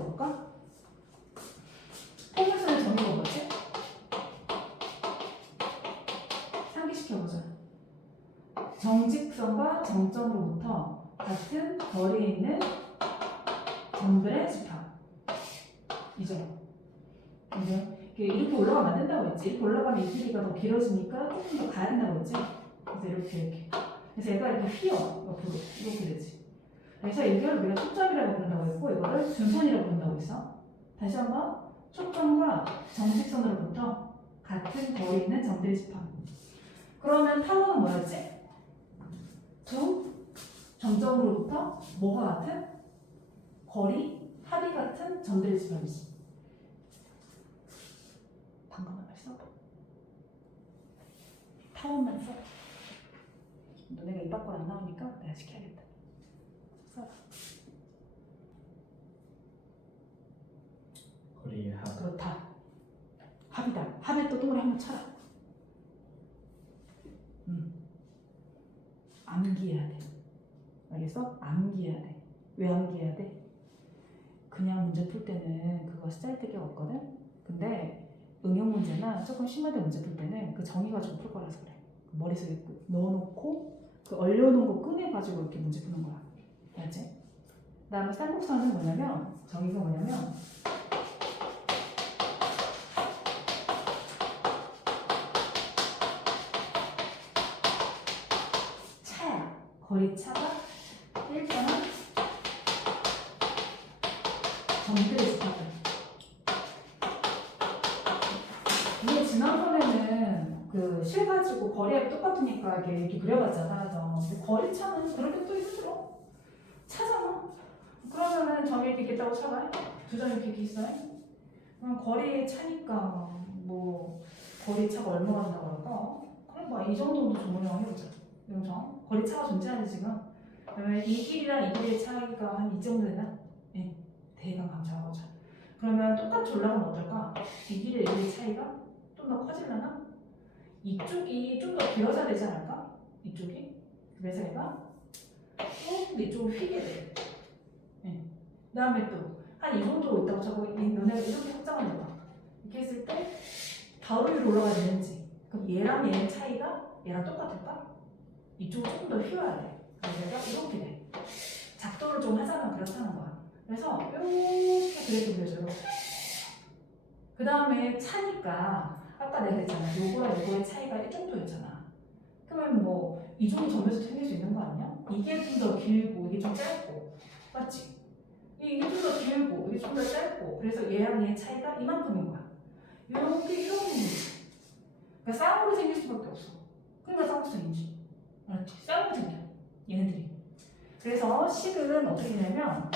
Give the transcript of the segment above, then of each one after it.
풀어볼까? 포물선의 정의가 뭐지? 상기시켜보자. 정직선과 정점으로부터 같은 거리에 있는 점들의 집합. 이제 이렇게 올라가면 안 된다고 했지. 이렇게 올라가면 이 길이가 더 길어지니까 조금 더 가야 된다고 했지. 그래서 이렇게. 그래서 얘가 이렇게 휘어 옆으로 이렇게 되지. 그래서 이걸 우리가 초점이라고 부른다고 했고 이거를 준선이라고 부른다고 했어. 다시 한번 초점과 정직선으로부터 같은 거리에 있는 점들의 집합. 그러면 타원은 뭐였지? 두 점점으로부터 뭐가 같은? 거리, 합이 같은 점들의 집합이지. 방금만 했어? 타원만 써. 너네가 입 밖으로 안 나오니까 내가 시켜야겠다. 써봐. 거리의 합. 그렇다. 합이다. 합에 또 동그라미 한번 쳐라. 암기해야 돼. 알겠어? 암기해야 돼. 왜 암기해야 돼? 그냥 문제 풀 때는 그거 짤데기 없거든? 근데 응용 문제나 조금 심화된 문제 풀 때는 그 정의 가지고 풀 거라서 그래. 머릿속에 넣어놓고 그 얼려놓은 거 꺼내가지고 이렇게 문제 푸는 거야. 알지? 그 다음에 쌍곡선은 뭐냐면 정의가 뭐냐면 차야. 거리차가 일정한 점들의 집합이야. 이게 지난번에는 그 실 가지고 거리가 똑같으니까 이렇게 그려봤잖아. 근데 거리차는 그렇게 또 힘들어. 차잖아. 그러면은 점이 이렇게 있다고 쳐봐. 두 점이 이렇게 있어. 그럼 거리의 차니까 뭐 거리차가 얼마가 된다고 할까? 그럼 뭐 이 정도도 조문형 해보자. 그렇죠? 거리차가 존재하지 지금. 그러면 이 길이랑 이 길이의 차이가 한 이 정도 되나? 네. 대강 감정하고자. 그러면 똑같이 올라가면 어떨까? 이 길이의 이 길이의 차이가 좀 더 커지려나? 이쪽이 좀 더 길어져야 되지 않을까? 이쪽이? 그래서 얘가 조금 이쪽으로 휘게 돼. 네. 그 다음에 또 한 이 정도 있다고 쳐고 너네가 이렇게 확장을 해봐. 이렇게 했을 때 바로 위로 올라가야 되는지. 그럼 얘랑 얘의 차이가 얘랑 똑같을까? 이쪽은 조금 더 휘어야 돼. 그래서 얘가 이렇게 돼. 작도를 좀 하자면 그렇다는 거야. 그래서 이렇게 그래프 그려줘요. 그 다음에 차니까 아까 내가 했잖아. 요거랑 요거의 차이가 이 정도였잖아. 그러면 뭐 이 정도 점에서 생길 수 있는 거 아니야? 이게 좀 더 길고 이게 좀 짧고 맞지? 이게 좀 더 길고 이게 좀 더 짧고 그래서 얘랑 얘의 차이가 이만큼인 거야. 이렇게 이런 거지. 그러니까 쌍으로 생길 수밖에 없어. 그러니까 쌍곡선이지. 알았지? 쌍으로 생겨. 얘네들이. 그래서 식은 어떻게 되냐면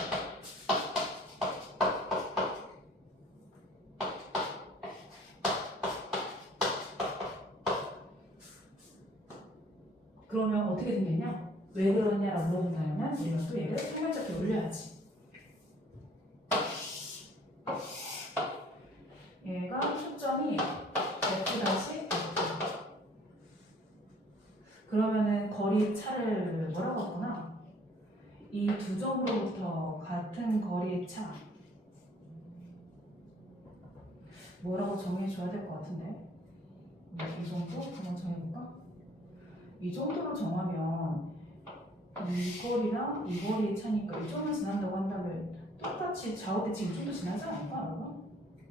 그러면 어떻게 생겼냐? 왜 그러냐라고 물어본다면 우리가 또 얘를 평면적으로 올려야지. 얘가 초점이 F-F. 그러면은 거리 차를 뭐라고 하구나? 이 두 점으로부터 같은 거리의 차 뭐라고 정해줘야 될 것 같은데? 이 정도? 한번 정해볼까? 이 정도로 정하면 이 거리랑 이 거리의 차니까 이 점을 지난다고 한다면 똑같이 좌우대칭 이 정도 지나지 않을까? 여러분?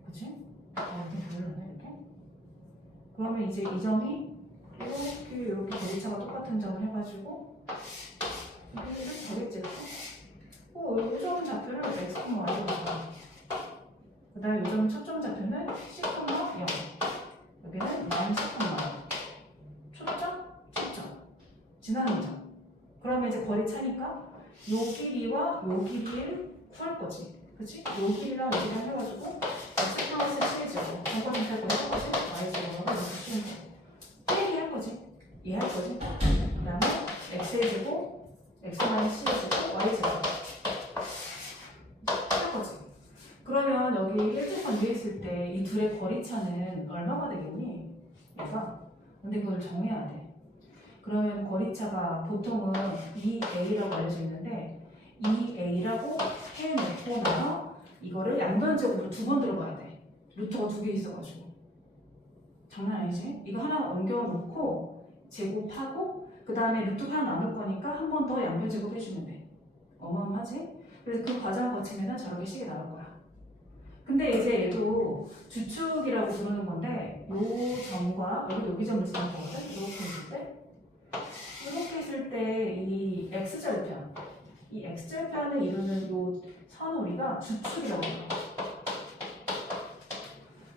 그치? 이렇게 보려나 이렇게? 그러면 이제 이 점이 이렇게 거리차가 똑같은 점을 해가지고 이렇게 가겠지 이렇게? 이 점 좌표를 x, y로 봐. 그 다음에 이 점 초점 좌표는 10,0 여기는 마이너스 10,0 초점 지나는 점. 그러면 이제 거리 차니까 요 길이와 요 길이를 구할 거지. 그치? 요 길이랑 요 길이랑 해가지고 x 플러스 7제곱 정거진 탈거 해가지 y제곱하고 이렇게 빼기 할 거지. 얘 할 거지. 그 다음에 x의 제곱 x 마이너스 7의 제곱 y제곱 할 거지. 그러면 여기 일직선 위에 있을 때 이 둘의 거리 차는 얼마가 되겠니? 얘가. 근데 그걸 정해야 돼. 그러면 거리차가 보통은 2a라고 알려져 있는데 2a라고 해놓고 나서 이거를 양변제곱으로 2번 들어가야 돼. 루트가 2개 있어가지고. 장난 아니지? 이거 하나 옮겨놓고 제곱하고 그 다음에 루트 하나 남을 거니까 한 번 더 양변제곱 해주면 돼. 어마어마하지? 그래서 그 과정을 거치면 저렇게 식이 나올 거야. 근데 이제 얘도 주축이라고 부르는 건데 요 점과 여기 점을 쓰는 거거든? 이렇게 했을 때 이 x절편 이 x절편을 이루는 요 선을 우리가 주축이라고 해요.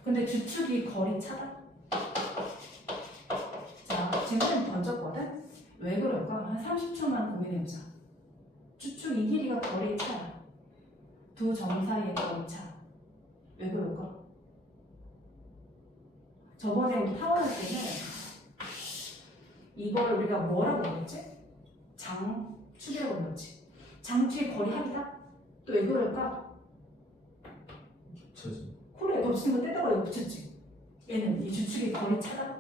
근데 주축이 거리 차다. 자, 질문 던졌거든? 왜 그럴까? 한 30초만 고민해보자. 주축 이 길이가 거리 차야. 두 점 사이의 거리 차. 왜 그럴까? 저번에 우리 타원할 때는 이걸 우리가 뭐라고 불렀지? 장축이라고 불렀지. 장축의 거리 합이다? 또 왜 그럴까? 붙여지. 그래, 너 지금 떼다가 이거 붙였지? 얘는 이 주축의 거리 차다?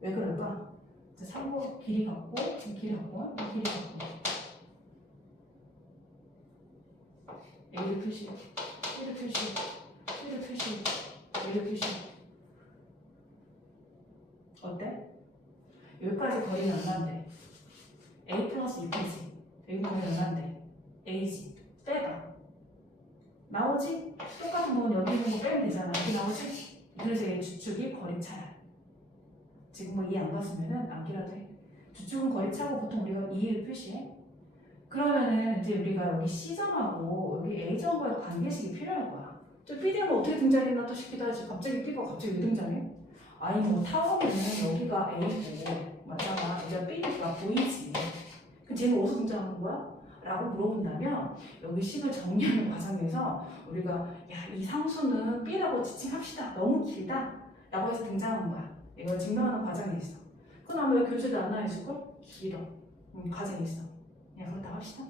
왜 그럴까? 자, 3번 길이 갖고, 이 길이 갖고, 이 길이 갖고. 여기를 표시, 여기를 표시, 여기를 표시, 여기를 표시. 어때? 여기까지 거리는 얼마인데? A 플러스 6이지. 여기 거리 얼마인데? A지. 빼봐. 나오지? 똑같은 건 여기 있는 거 빼면 되잖아. 여기 나오지? 그래서 얘 주축이 거리 차야. 지금 뭐 이해 안 갔으면은 암기라도 해. 주축은 거리 차고 보통 우리가 2를 표시해. 그러면은 이제 우리가 여기 C점하고 여기 A점과의 관계식이 필요할 거야. 저 B점은 어떻게 등장했나 또 싶기도 하지. 갑자기 B가 갑자기 왜 등장해? 아니 뭐 타원이면 여기가 A고 맞잖아. 이제 B니까 보이지. 그럼 쟤는 어디서 등장하는 거야? 라고 물어본다면 여기 식을 정리하는 과정에서 우리가 야, 이 상수는 B라고 지칭합시다. 너무 길다. 라고 해서 등장하는 거야. 이걸 증명하는 과정이 있어. 그건 아마 교재도 안 나와있을걸? 길어. 과정이 있어. 그냥 그렇다고 합시다.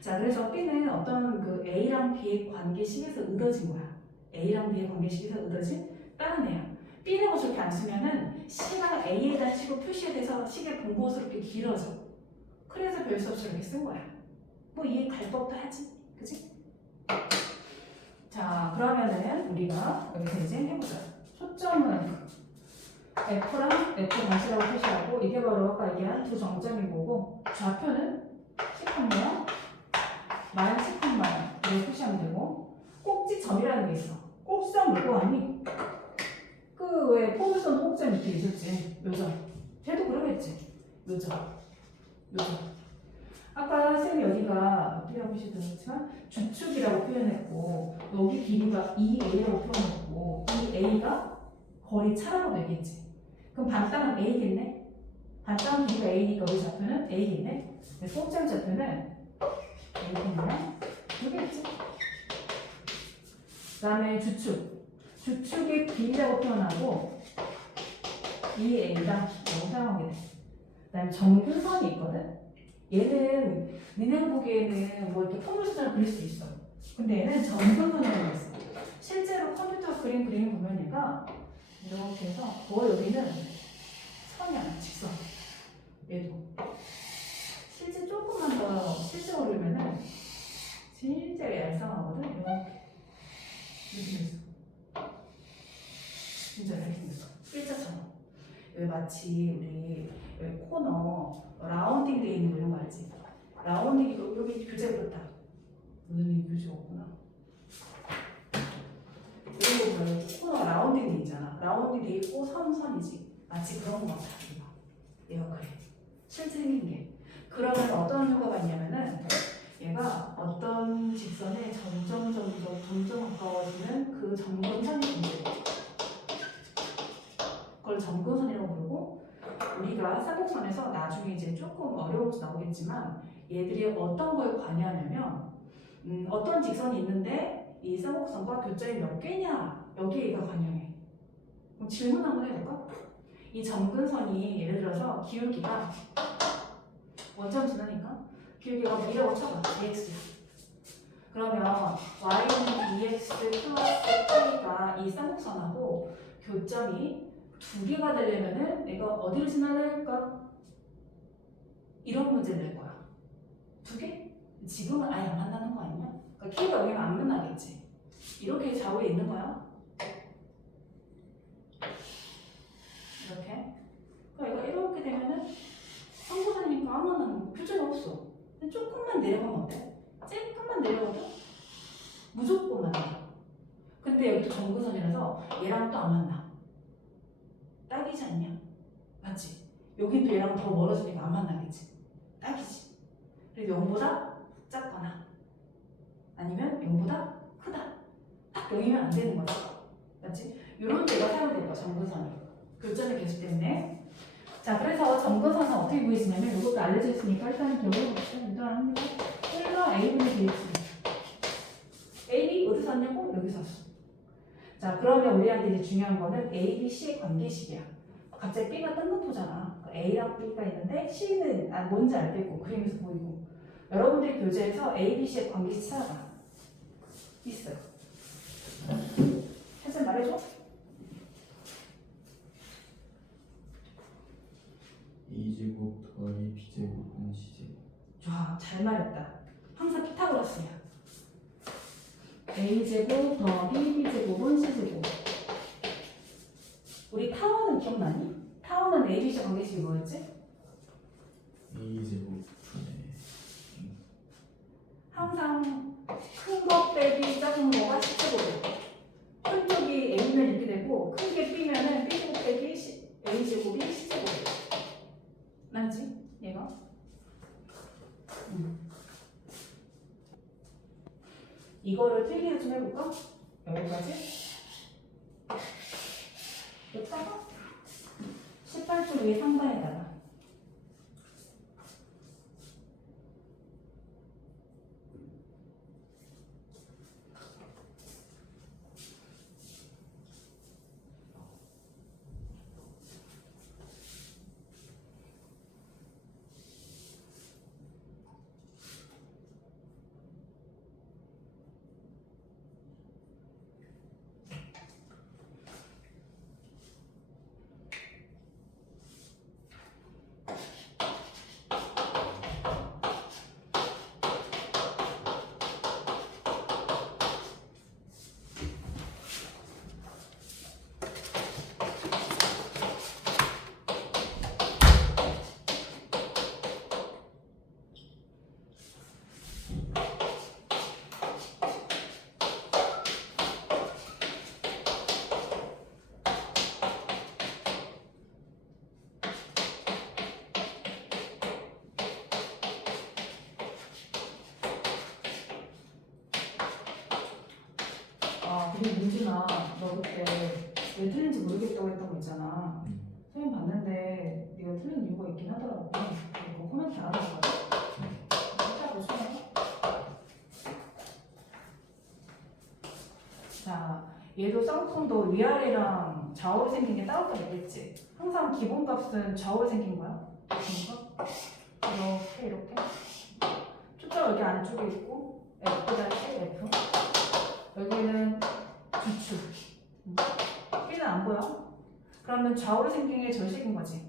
자, 그래서 B는 어떤 그 A랑 B의 관계식에서 얻어진 거야. A랑 B의 관계식에서 얻어진 다른 애야. B라고 저렇게 안 쓰면은 C가 A에 대한 식으로 표시돼서 식의 분보스럽게 길어져. 그래서 별 수 없이 이렇게 쓴 거야. 뭐 이해 갈 법도 하지. 그치? 자, 그러면은 우리가 여기서 이제 해보자. 초점은 F랑 F 다시라고 표시하고 이게 바로 아까 얘기한 두 정점인 거고 좌표는 10컴마 마이너스 10컴마 이렇게 표시하면 되고 꼭지점이라는 게 있어. 꼭지점 뭐고 아니? 그 왜 포물선 꼭지점 밑에 있었지? 요점. 쟤도 그러겠지? 요점. 아까 선생님이 여기가 어디라고 표시했지만 주축이라고 표현했고 여기 길이가 2A라고 표현했고 이 A가 거리 차라고 되겠지. 그럼 반땅은 A겠네? 반땅 길이가 A니까 우리 좌표는 A겠네? 꼭지점 좌표는 A겠네? 되겠지? 그 다음에 주축의 길이라고 표현하고 이 A가 라고 사용하게 돼. 그 다음에 정근선이 있거든? 얘는 니네가 보기에는 뭐 이렇게 포물선을 그릴 수 있어. 근데 얘는 정근선이라고 있어. 실제로 컴퓨터 그림 보면 얘가 이렇게 해서 여기는 선이야, 직선. 얘도. 실제 조금만 더 실제로 그리면은 진짜 얄쌍하거든? 이렇게 생겼어. 진짜 이렇게 생겼어. 일자처럼. 여기 마치 우리 여기 코너 라운딩 돼 있는 거 이런 거 알지? 라운딩 여기 교재가 그렇다. 오늘 교재가 없구나. 이런 거 보면 코너 라운딩 돼 있잖아. 라운딩 돼 있고 선이지. 마치 그런 거 같아. 얘가 그래. 실제 생긴 게. 그러면 어떤 효과가 있냐면은 얘가 어떤 직선에 점점 가까워지는 그 점근선이 있는데 그걸 점근선이라고 부르고 우리가 쌍곡선에서 나중에 이제 조금 어려워서 나오겠지만 얘들이 어떤 걸 관여하냐면 어떤 직선이 있는데 이 쌍곡선과 교점이 몇 개냐 여기에 얘가 관여해. 그럼 질문 한번 해볼까? 이 점근선이 예를 들어서 기울기가 원점 지나니까 기울기가 B라고 쳐봐. EX야. 그러면 Y는 EX 플러스 K가 이 쌍곡선하고 교점이 2개가 되려면은 내가 어디를 지나야 될까? 이런 문제를 낼 거야. 2개? 지금은 아예 안 만나는 거 아니야? 그러니까 K가 여기는 안 만나겠지. 좌우에 있는 거야. 이렇게. 그러니까 이렇게 되면은 상고선이니까 아무나 표준이 없어. 근데 조금만 내려가면 어때? 조금만 내려가도 무조건 만나. 근데 여기도 정근선이라서 얘랑 또 안 만나. 딱이지 않냐? 맞지? 여긴 또 얘랑 더 멀어지니까 안 만나겠지? 딱이지. 그래서 0보다 작거나 아니면 0보다 크다. 딱 0이면 안 되는 거지. 맞지? 이런 데가 사용될 거야, 정근선이. 교점의 개수 때문에. 자, 그래서 정근선은 어떻게 보이시냐면 이것도 알려져 있으니까 일단 기억해 봅시다. 일단 합니다. 1과 A분의 BX. AB 어디서 왔냐고? 여기서 왔어. 자, 그러면 우리한테 이제 중요한 거는 A, B, C의 관계식이야. 갑자기 B가 뜬금포잖아. A랑 B가 있는데 C는 뭔지 알 때고 그림에서 보이고. 여러분들이 교재에서 A, B, C의 관계식 찾아봐. 있어요. 선생님 말해줘. A제곱 더하기 B제곱은 C제곱. 좋아, 잘 말했다. 항상 피타고라스야. A제곱 더하기 B제곱은 C제곱. 우리 타원은 기억나니? 타원은 A, B, C 관계식이 뭐였지? A제곱 분의 항상 큰 거 빼기 작은 거가 C제곱이야. 큰 쪽이 A면 이렇게 되고 큰 게 B면은 B제곱 빼기 A제곱이 C제곱이야. 맞지? 얘가? 이거를 필기를 좀 해볼까? 여기까지? 여기다가 18쪽 위에 상단에다가 근데 민준아, 너 그때 왜 틀린지 모르겠다고 했던 거 있잖아. 선생님 봤는데 네가 틀린 이유가 있긴 하더라고. 이거 코멘트 안 하는 거야? 진짜 보시네. 자, 얘도 쌍둥도 위아래랑 좌우로 생긴 게 따로 있겠지. 항상 기본값은 좌우로 생긴 거야. 기본값? 이렇게 초점 여기 안쪽에 있고 F-F 여기는 주축. B는 안 보여? 그러면 좌우로 생긴 게 절식인 거지.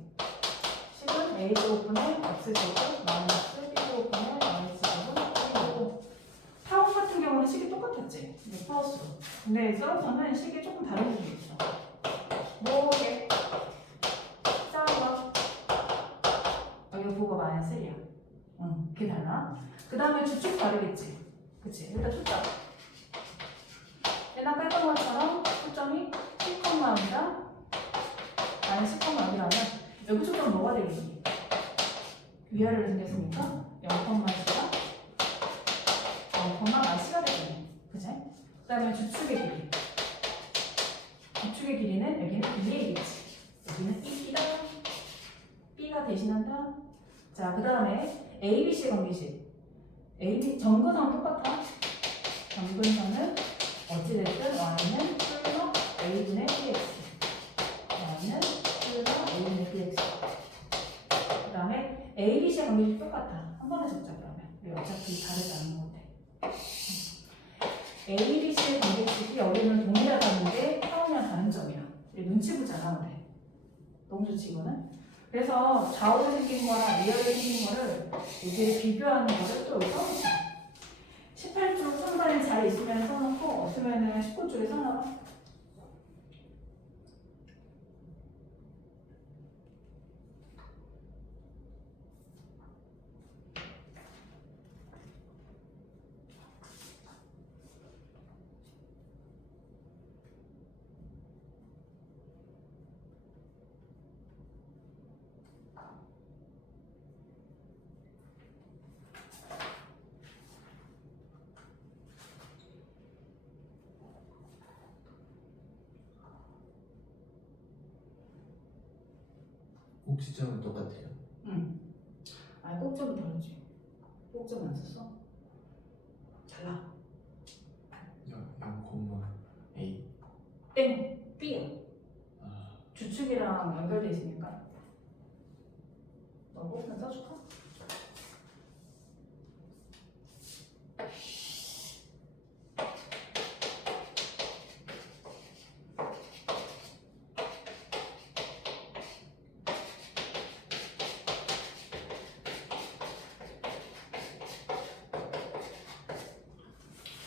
식은 A제곱분의 X제곱 마이너스 B제곱분의 마이너스제곱은 A제곱. 타원 같은 경우는 식이 똑같았지. 플러스로. 근데 썰어서는 식이 조금 다른 부분이 있어. 뭐게? 싸워. 여기 보고 마이너스 1이야. 그게 달라. 그 다음에 주축 다르겠지. 그치? 일단 초점. 옛날 깔던 것처럼 초점이 10,0이다. 아니 10,0이라면 여기 초점 뭐가 되겠니? 위아래로 생겼으니까 0,10가 0,10가 되겠니? 그치? 그 다음에 주축의 길이. 주축의 길이는 여기는 2A겠지. 여기는 2B다. B가 대신한다. 자, 그 다음에 ABC 관계식. 정근선은 똑같아. 정근선은 어찌됐든 y는 풀로 a분의 bx. y는 풀로 a분의 bx. 그 다음에 ABC 관계식 똑같아. 한 번에 적자 그러면. 어차피 다르지 않은 건데. ABC 관계식이 여기는 동일하다는데 타원이랑 다른 점이야. 눈치 보잖아, 근데. 너무 좋지 이거는. 그래서 좌우로 생긴 거랑 위아래로 생긴 거를 여기를 비교하는 거를 또 여기 써놓자. 18쪽 상단에 잘 있으면 써놓고 없으면은 19쪽에 써놓자. 꼭지점은 똑같아요. 응. 아니 꼭점은 다르지. 꼭점 안 썼어? 달라. 0,A. 땡. B야. 아, 주축이랑 연결돼 있으니까. 너 꼭점 써줄까?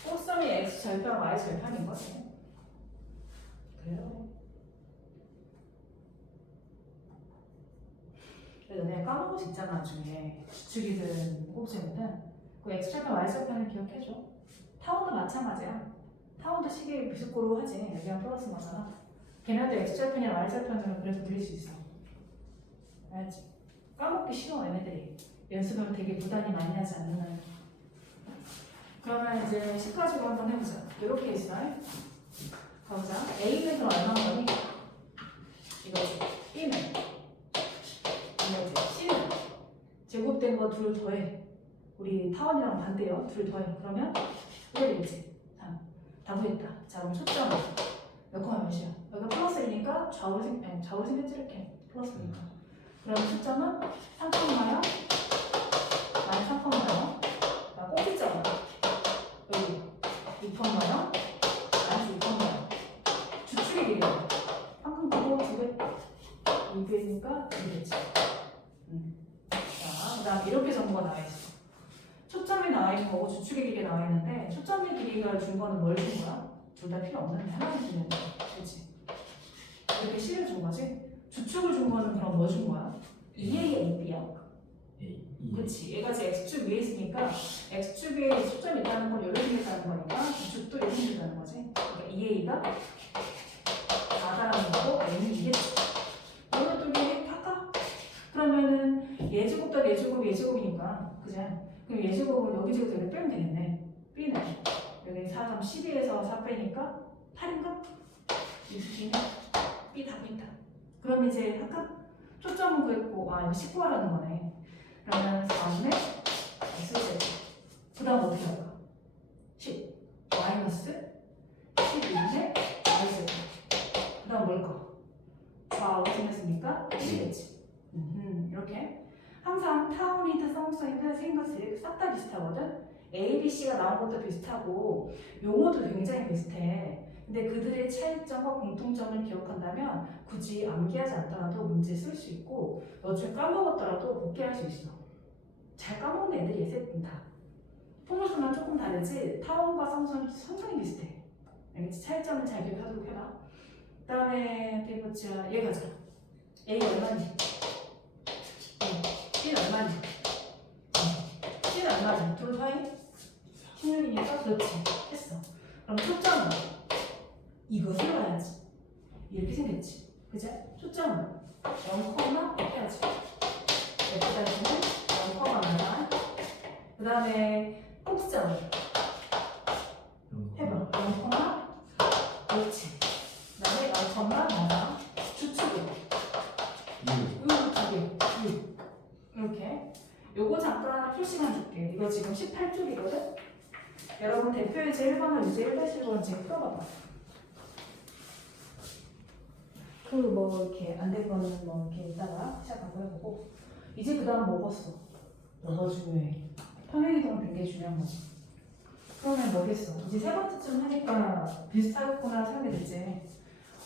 꼭점이 X 절편, Y 절편인 거지. 그래요. 그래서 내가 까먹을 수 있잖아 나중에 주축이든 꼭지이든 그 X절편 Y절편을 기억해줘. 타원도 마찬가지야. 타원도 시계 비스코로 하지. 여기랑 플러스 거잖아. 걔네도 X절편이랑 Y절편으로 그래서 그릴 수 있어. 알지? 까먹기 쉬워 얘네들이. 연습을 되게 부담이 많이 하지 않는 날. 그러면 이제 10가지로 한번 해보자. 이렇게 있어. 가보자. A는 그럼 얼마인 거니? 이거지. B는 이거지. C는 제곱된 거 둘 더해. 우리 타원이랑 반대요. 둘 더해. 그러면 이래 되겠지. 다 구했다. 자 그럼 초점은 몇 콤마 몇이야? 여기가 플러스이니까 좌우로 생겼지 이렇게. 플러스니까. 그럼 초점은 3콤마요? 마이너스 3콤마요? 나 꼭지점은 여기 2콤마요? 마이너스 2콤마요? 주축의 길이요. 방금 그거 2배 2배니까 2배지. 자, 그 다음 이렇게 정보가 나와 있어. 초점이 나와 있는 거고 주축의 길이가 나와 있는데 초점의 길이가 준 거는 뭘 준 거야? 둘 다 필요 없는데 하나만 주면 돼. 그렇지? 이렇게 C를 준 거지? 주축을 준 거는 그럼 뭐 준 거야? 2A에 2B야. A. 그렇지. 얘가 지금 X축 위에 있으니까 X축 위에 초점이 있다는 건 이렇게 생겼다는 거니까 주축도 이렇게 생겼다는 거지. 그러니까 2A가 4다라는 거고 A는 2겠지. 이것도 이게 할까? 그러면은 예제곱 더하기 예제곱 예제곱이니까 그지? 그럼 예제곱은 여기 제곱 여기 빼면 되겠네. B는 여기 4, 3, 12에서 4 빼니까 8인가? 이 B는 B 답니다. 그럼 이제 할까? 초점은 구했고 이거 19하라는 거네. 그러면 4분의 X제곱. 그 다음 어떻게 할까? 10 마이너스 12분의 Y제곱. 그 다음 뭘까? 좌우로 생겼으니까 1이겠지. 이렇게 항상 타원이든 쌍쌍이든 생각이 싹 다 비슷하거든. A, B, C가 나온 것도 비슷하고 용어도 굉장히 비슷해. 근데 그들의 차이점과 공통점을 기억한다면 굳이 암기하지 않더라도 문제 쓸 수 있고 나중에 까먹었더라도 복귀할 수 있어. 잘 까먹는 애들이 예세분다. 포물선만 조금 다르지 타원과 쌍쌍이 상당히 비슷해. 알겠지? 차이점을 잘 기억하도록 해봐. 그 다음에 대보자 얘 가자. A 얼마니? B는 얼마니? C는 얼마니? 둘 사이? 16이니까 그렇지. 했어. 그럼 초점은 이것을 봐야지. 이렇게 생겼지. 그죠? 초점은 0, 해야지. F'는 0,만. 그 다음에 꼭지점은 해봐. 0, 그렇지. 그 다음에 0,만. 주축은 6. 이렇게. 요거 잠깐 풀시간 줄게. 이거 지금 18쪽이거든? 여러분 대표이제 1번을 이제 1-1번 제 풀어봐봐. 그 뭐 이렇게 안 될 거는 뭐 이렇게 이따가 시작하고 해보고 이제 그 다음 먹었어. 뭐가 중요해? 평행이동은 굉장히 중요한 거지. 그러면 뭐겠어? 이제 세 번째쯤 하니까 비슷하겠구나 생각이 들지.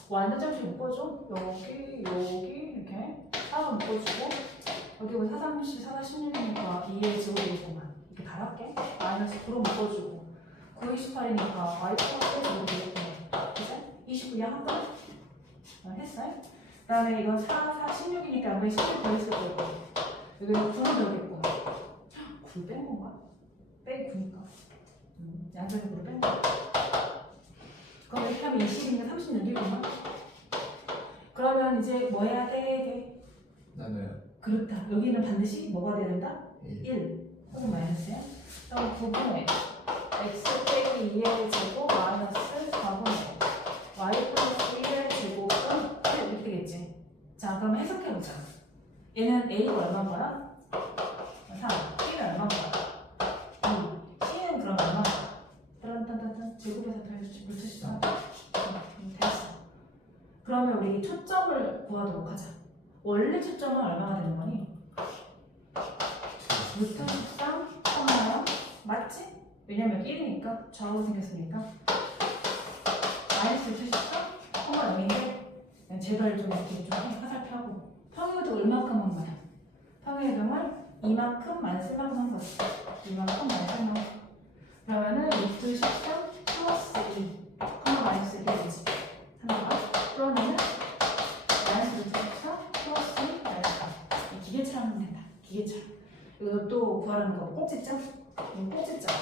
완전 점씩 묶어줘. 여기 이렇게 4가 묶어주고 여기 뭐 4, 30, 4, 16이니까 2의 제곱이겠구만. 이렇게 달았게 마이너스 9로 묶어주고 9, 28이니까 y 플러스 제곱이겠구만. 그치? 29 양 한 번? 했어요? 그 다음에 이건 4, 16이니까 아무리 16 더 있을 거고 여기는 9는 들어겠고 9 뺀 건가? 빼기 9니까 양쪽에 9를 뺀 거야. 그럼 이렇게 하면 20이니까 36이구나. 그러면 이제 뭐 해야 돼? 나눠요. 그렇다. 여기는 반드시 뭐가 돼야 된다? 1. 1 혹은 마이너스야. 그럼 9분의 x 빼기 2의 제곱 마이너스 4분의 y 플러스 1의 제곱은 1 이렇게 되겠지. 자 그럼 해석해보자. 그러면은 A가 얼마인 거야? 3. B는 얼마인 거야? 2. C는 그럼 얼마인 거야? 따란따란따란 제곱해서 붙이시죠. 됐어. 그러면 우리 초점을 구하도록 하자. 원래 초점은 얼마가 되는 거니? 루트 13, 0 맞지? 왜냐면 1이니까 좌우로 생겼으니까 마이너스 13, 0인데 그냥 제발 좀 이렇게 좀 화살표하고 평행이동 얼마큼만 봐요. 평행이동을 이만큼 만쓸만큼 한 거지. 이만큼 만쓸만큼. 그러면은 루트 13 플러스 2, 마이너스 1이 되지. 하나가. 그러면은 마이너스 루트 13 플러스 2, 마이너스 4. 이 기계처럼 하면 된다. 기계처럼. 이것도 구하라는 거 꼭지점? 꼭지점.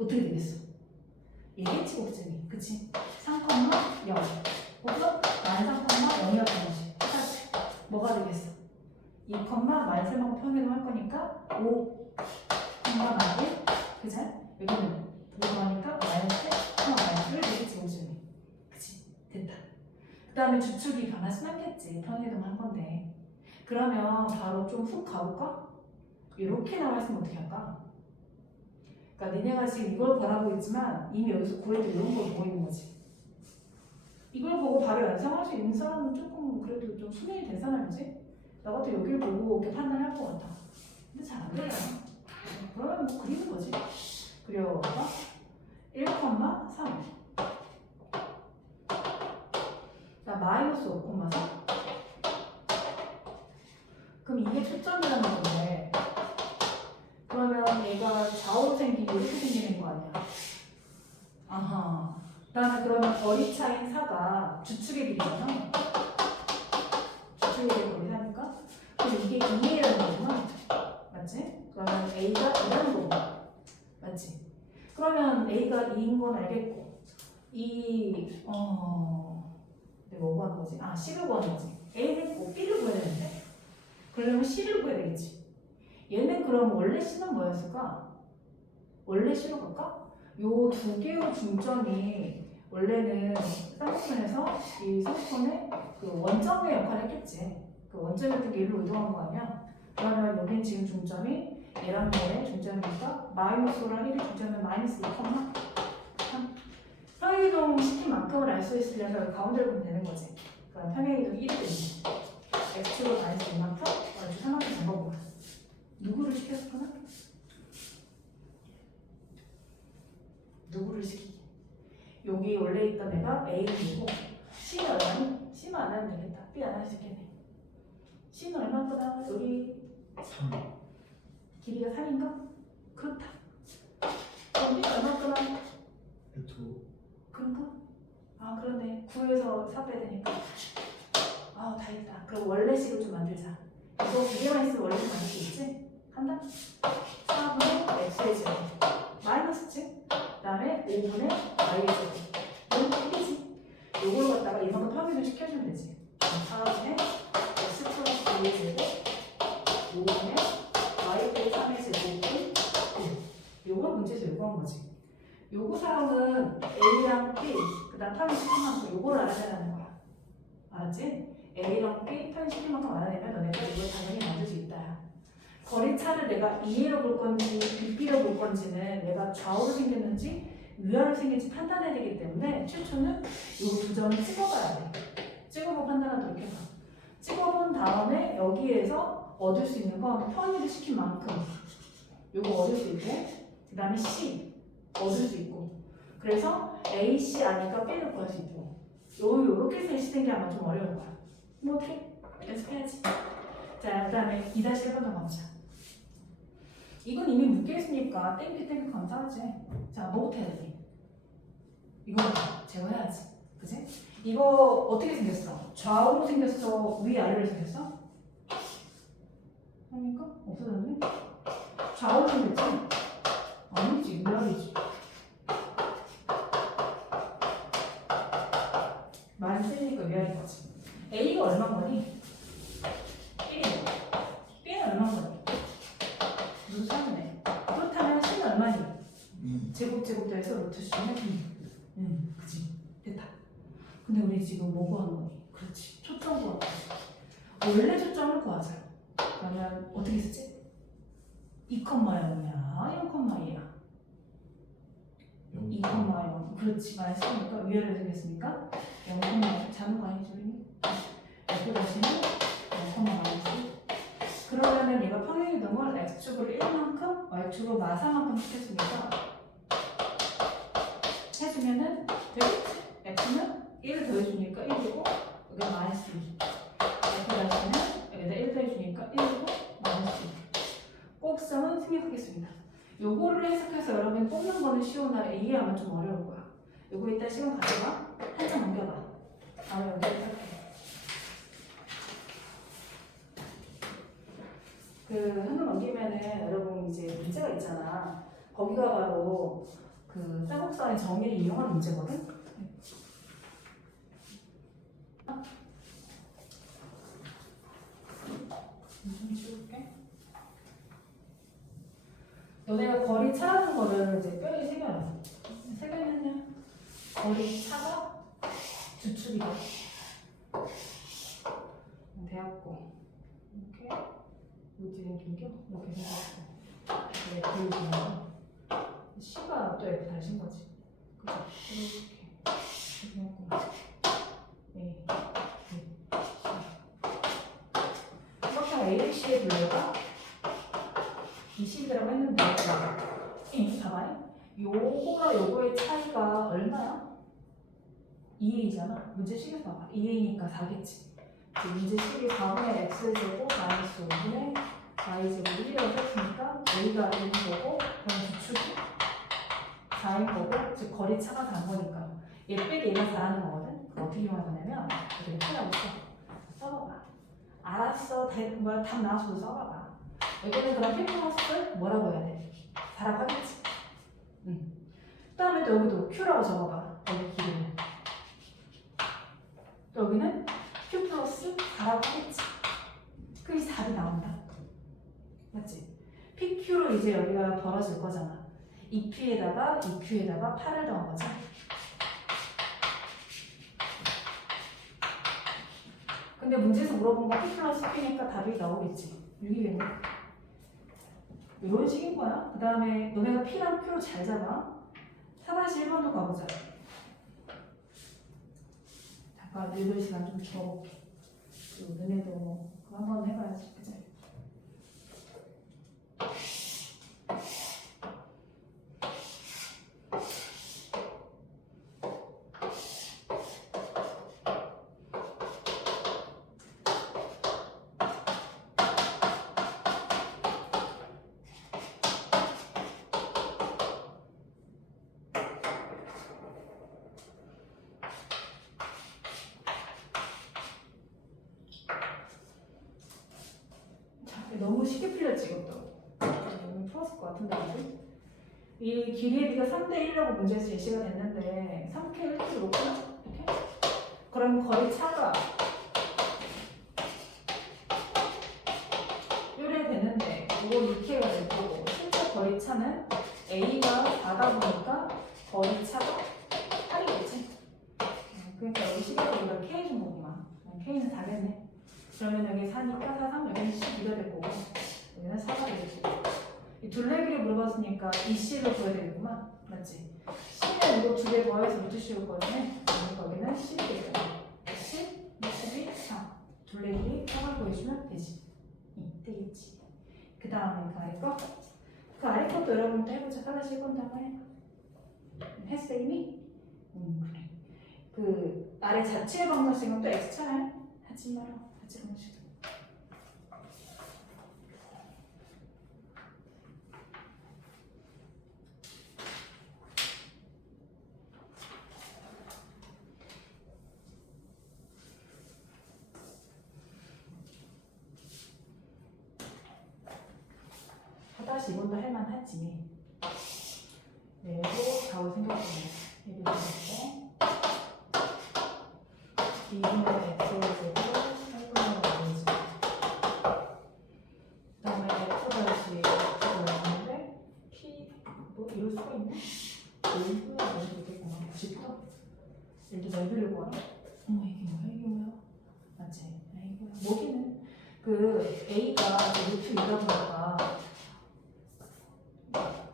어떻게 되겠어? 얘겠지 꼭지점이. 그치? 3, 0. 혹은 마이너스 3, 0이었던 거지. 똑같이. 뭐가 되겠어? 2, 마이너스 3만큼 평행을 할 거니까 5, 마이너스 1. 그치? 여기는 들어가니까 마이너스 3, 마이너스 1 되겠지 꼭지점이. 그치? 됐다. 그 다음에 주축이 변하진 않겠지. 평행이동 한 건데. 그러면 바로 좀 훅 가볼까? 이렇게 나와 있으면 어떻게 할까? 그러니까 니네가 지금 이걸 바라보고 있지만 이미 여기서 구해도 이런 걸 보고 있는 거지. 이걸 보고 바로 연상할 수 있는 사람은 조금 그래도 좀 수명이 된 사람이지? 나 같아 여기를 보고 이렇게 판단할 것 같아. 근데 잘 안 돼요. 그러면 뭐 그리는 거지. 그려봐. 1, 3. 자, 마이너스 5, 4. 그럼 이게 초점이라는 건데 그러면 얘가 좌우로 생기고 이렇게 생기는 거 아니야? 아하. 그다음에 그러면 거리 차인 4가 주축의 길이잖아. 주축의 길이 거리 4니까. 그럼 이게 2A라는 거구나. 맞지? 그러면 A가 2라는 거고. 맞지? 그러면 A가 2인 건 알겠고 내가 뭐 구하는 거지? C를 구하는 거지. A를 구고 B를 구해야 되는데 그러려면 C를 구해야 되겠지. 얘는 그럼 원래 C는 뭐였을까? 원래 C로 갈까? 요 두 개의 중점이 원래는 쌍꺼풀에서 이 성분의 그 원점의 역할을 했겠지. 그 원점이었던 게 일로 이동한 거 아니야? 그러면 여긴 지금 중점이 얘랑 얘의 중점이니까 마이너스 5랑 1의 중점은 마이너스 2, 3. 평행이동 시킨 만큼을 알 수 있으려면 여기 가운데를 보면 되는 거지. 그럼 평행이동 1이 되는 거지. x로 마이너스 2만큼, y로 3만큼 잡아보면 누구를 시켰을까나? 누구를 시키기? 여기 원래 있던 애가 A이고 C는 얼마니? C만 안 하면 되겠다. B 안 할 수 있겠네. C는 얼마보다 여기 3. 길이가 3인가? 그렇다. 그럼 B는 얼마보다? 루트 그런가? 그러네. 9에서 4 빼야 되니까. 다 했다. 그럼 원래 식을 좀 만들자. 이거 두 개만 있으면 원래 식 만들 수 있지? 한다? 4분의 x의 제곱 마이너스지? 그 다음에 5분의 y의 제곱 이건 1이지? 요걸 갖다가 이만큼 평균을 시켜주면 되지. 4분의 x 플러스 2의 제곱 5분의 y 빼기 3의 제곱이 1. 요걸 문제에서 요구한 거지. 요구사항은 A랑 B 그 다음 평균시킨 만큼 요걸 알아내라는 거야. 알았지? A랑 B 평균시킨 만큼 알아내면 너네가 이걸 당연히 만들 수 있다. 거리차를 내가 2A로 볼 건지 BB로 볼 건지는 내가 좌우로 생겼는지 위아래로 생겼는지 판단해야 되기 때문에 최초는 이 두 점을 찍어봐야 돼. 찍어보고 판단하도록 해봐. 찍어본 다음에 여기에서 얻을 수 있는 건 평행을 시킨 만큼 요거 얻을 수 있고 그 다음에 C 얻을 수 있고 그래서 A, C 아니까 B를 구할 수 있고 요렇게 셋이 게 아마 좀 어려운 거야. 뭐 어떻게 연습해야지. 자, 그 다음에 2-1번 더 가보자. 이건 이미 묶여있으니까 땡큐 감사하지. 자, 뭐부터 해야 돼? 이거 제거해야지. 그치? 이거 어떻게 생겼어? 좌우로 생겼어? 위아래로 생겼어? 그러니까? 없어졌네? 좌우로 생겼지? 아니지, 위아래지. 많이 쓰니까 위아래인 거지. A가 얼마인 거니? 1이네. B는 얼마인 거니? 루트 3이네. 그렇다면 C는 얼마니? 제곱 더해서 루트 10은 2. 그치. 됐다. 근데 우리 지금 뭐 구하는 거니? 그렇지. 초점 구하는 거지. 원래 초점을 구하자. 그러면 어떻게 쓰지? 2,0이야? 0,2야? 2,0. 그렇지. 말했으니까 위아래로 되겠습니까? 0,0. 작은 거 아니지 우리? F 다시는 0,-. 그러면은 얘가 평행이동을 x축으로 1만큼, y축으로 마사만큼 시켰습니다. 해주면은 되겠지? f는 1을 더해주니까 1이고 여기가 마이너스 2. f 다시는 여기다 1 더해주니까 1이고 마이너스 2. 꼭성은 생략하겠습니다. 요거를 해석해서 여러분 뽑는 거는 쉬우나 이해하면 좀 어려울 거야. 요거 이따 시간 가져가. 한 장 넘겨봐. 바로 여기 이렇게. 한번 넘기면은 여러분 이제 문제가 있잖아. 거기가 바로 그 쌍곡선의 정의를 이용한 문제거든. 좀 지울게. 너네가 거리 차라는 거를 이제 뼈에 새겨요. 새겨있느냐? 거리 차가 주축이다. 대학고. 이렇게. 우지는 긴겨? 이렇게 생겼어. 이게 보이지만 C가 또 F 달신 거지. 그죠? 이렇게. 이렇게. 이렇게 A를 C에 돌려가 20이라고 했는데 봐봐요. 요거랑 요거의 차이가 얼마야? 2a잖아. 문제식에서 봐봐. 2a니까 4겠지. 문제식이 4분의 x제곱 마이너스 5분의 y제곱 1이라고 했으니까 a가 1인 거고 그럼 주축이 4인 거고 즉 거리 차가 4인 거니까 얘 빼기 얘가 4라는 거거든. 그럼 어떻게 이용할 거냐면 이렇게 풀라고 써봐봐. 알았어. 답 나와서도 써봐봐. 여기는 그럼 P 플러스 뭐라고 해야 돼? 4라고 하겠지. 그 다음에 또 여기도 Q라고 적어봐. 여기 길이는. 또 여기는 Q 플러스 4라고 하겠지. 그럼 이 답이 나온다. 맞지? PQ로 이제 여기가 벌어질 거잖아. EP에다가 EQ에다가 8을 더한 거지. 근데 문제에서 물어본 거 P 플러스 Q니까 답이 나오겠지. 6이겠네. 이런 식인 거야. 그 다음에 너네가 P랑 Q로 잘 잡아. 4-1번도 가보자. 잠깐 읽을 시간 좀 줘볼게. 너네도 그거 한번 해봐야지. 그치? 너무 쉽게 풀렸지 이것도. 너무 풀었을 것 같은데 그치? 이 길이의 비가 3대1이라고 문제에서 제시가 됐는데 3K 이렇게 놓구나? 이렇게? 그럼 거리 차가 요래 되는데 이거 2K가 될 거고 실제 거리 차는 A가 4다 보니까 거리 차가 8이겠지? 그러니까 여기 식에서 우리가 K 준 거구만. K는 4겠네. 그러면 여기 4니까 4, 3, 여기는 12가 될 거고 여기는 4가 되겠지. 이 둘레길을 물어봤으니까 이 C를 구해야 되겠구만. 맞지? C는 이거 두 개 더해서 루트 씌울 거네. 거기는 10이 되겠다. 10, 12, 4. 둘레길이 4를 구해주면 되지. 되겠지. 그 다음에 그 아래 거? 그 아래 것도 여러분도 해보자. 하나씩 1번 한번 해봐. 했어 이미? 그래. 그 아래 자체 방정식은 또 X잖아요? 하지 마라. 자체 방정식. 다시 이번도 할만하지. 네, 좌우 생각해보면 예를 들어서 2분의 x제곱 3분의 y제곱 그 다음에 x 다시 x가 나오는데 p 뭐 이럴 수가 있나? 1분의 넣을 수 있겠구나. 90도? 얘도 넓이려고 하나? 어머 이게 뭐야? 이게 뭐야? 맞지? 이게 뭐야? 모기는 그 그 A가 루트 2다 보니까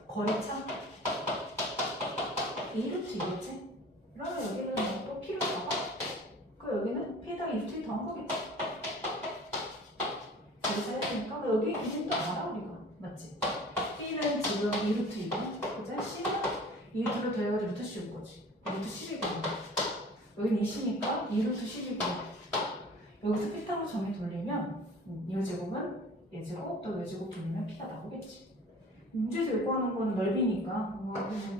거리차 2루트 2겠지? 그러면 여기는 또 P로 잡아? 그 여기는 P에다가 2루트 2 더한 거겠지? 여기서 해야 되니까 여기 기준도 알아 우리가 맞지? B는 지금 2루트 2고 그죠? C는 2루트를 더해가지고 루트 10일 거지 루트 10이고 여기는 2C니까 2루트 10이고 여기서 P타로 정의 돌리면 이 제곱은 얘 제곱 또 이 제곱 돌리면 P가 나오겠지. 문제에서 요구하는 거는 넓이니까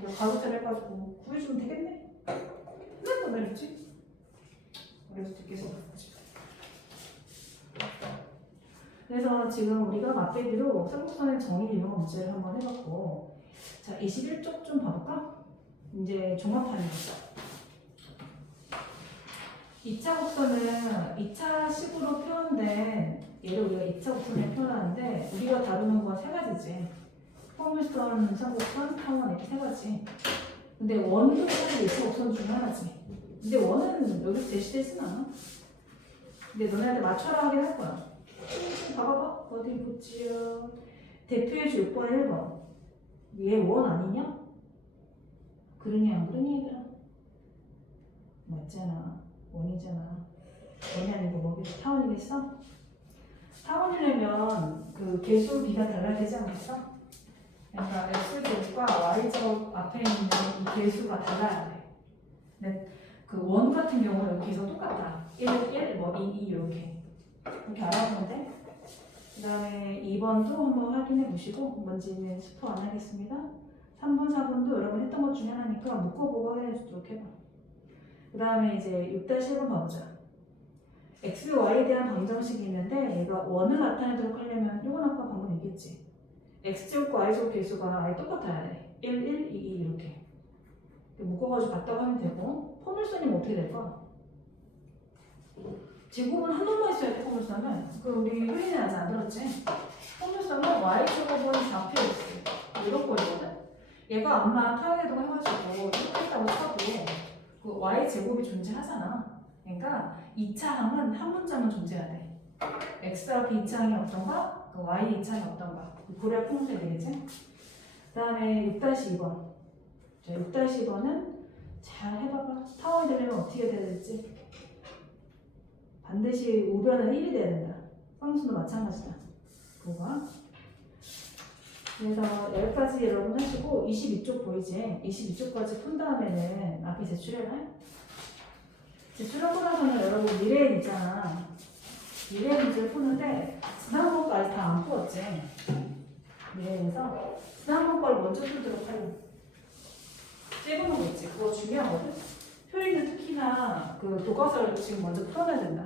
이렇게 가로세로 해가지고 구해주면 되겠네. 끝난 거 말이지. 그래서 듣기서 그렇지. 그래서 지금 우리가 맛배기로 쌍곡선의 정의 이용 문제를 한번 해봤고 자 21쪽 좀 봐볼까? 이제 종합하는 거죠. 2차 곡선은 2차식으로 표현된 얘를 우리가 2차 곡선에 표현하는데 우리가 다루는 건 세 가지지. 포물선, 삼곡선, 타원 이렇게 세 가지. 근데 원도 사실 2차 곡선 중에 하나지. 근데 원은 여기서 제시되진 않아. 근데 너네한테 맞춰라 하긴 할 거야. 봐봐봐. 어디 보지요. 대표의 줄 6번에 1번. 얘 원 아니냐? 그러니 안 그러니 얘들아? 맞잖아. 원이잖아. 원이 아니고 뭐겠어? 타원이겠어? 타원이려면 그 개수 비가 달라야 되지 않겠어? 그러니까 x제곱과 y제곱 앞에 있는 이 개수가 달라야 돼. 근데 그 원 같은 경우는 여기 개수가 똑같다. 1, 1, 뭐 2, 2 이렇게 알아보면 돼. 그 다음에 2번도 한번 확인해 보시고 뭔지는 스포 안 하겠습니다. 3번, 4번도 여러분 했던 것 중에 하나니까 묶어보고 확인해 주도록 해봐. 그 다음에 이제 6-1번 봐보자. x, y에 대한 방정식이 있는데 얘가 원을 나타내도록 하려면 이건 아까 방금 얘기했지. x제곱과 y제곱 개수가 아예 똑같아야 돼. 1, 1, 2, 2 이렇게 묶어가지고 봤다고 하면 되고 포물선이면 어떻게 될까? 제곱은 한 놈만 있어야 돼. 포물선은 그 우리 흘리는 아직 안 들었지? 포물선은 y제곱은 4px 이런 거거든. 얘가 아마 타겟으로 해가지고 이렇게 했다고 쳐도 그 y제곱이 존재하잖아. 그러니까 2차항은 한 문자만 존재해야 돼. x와 b 2차항이 어떤가? 그 y 2차항이 어떤가? 고려 품목이 되겠지? 그 다음에 6-2번. 6-2번은 잘 해봐봐. 타원이 되려면 어떻게 돼야 될지. 반드시 우변은 1이 돼야 된다. 쌍수도 마찬가지다. 그거가. 그래서 여기까지 여러분 하시고 22쪽 보이지? 22쪽까지 푼 다음에는 앞에 제출해라. 제출하고 나서는 여러분 미래엔 있잖아. 미래 문제를 푸는데 지난번까지 다 안 풀었지. 미래에서 지난번 걸 먼저 풀도록 하려고. 찝어놓은 거 있지. 그거 중요하거든. 표리는 특히나 그 교과서를 지금 먼저 풀어놔야 된다.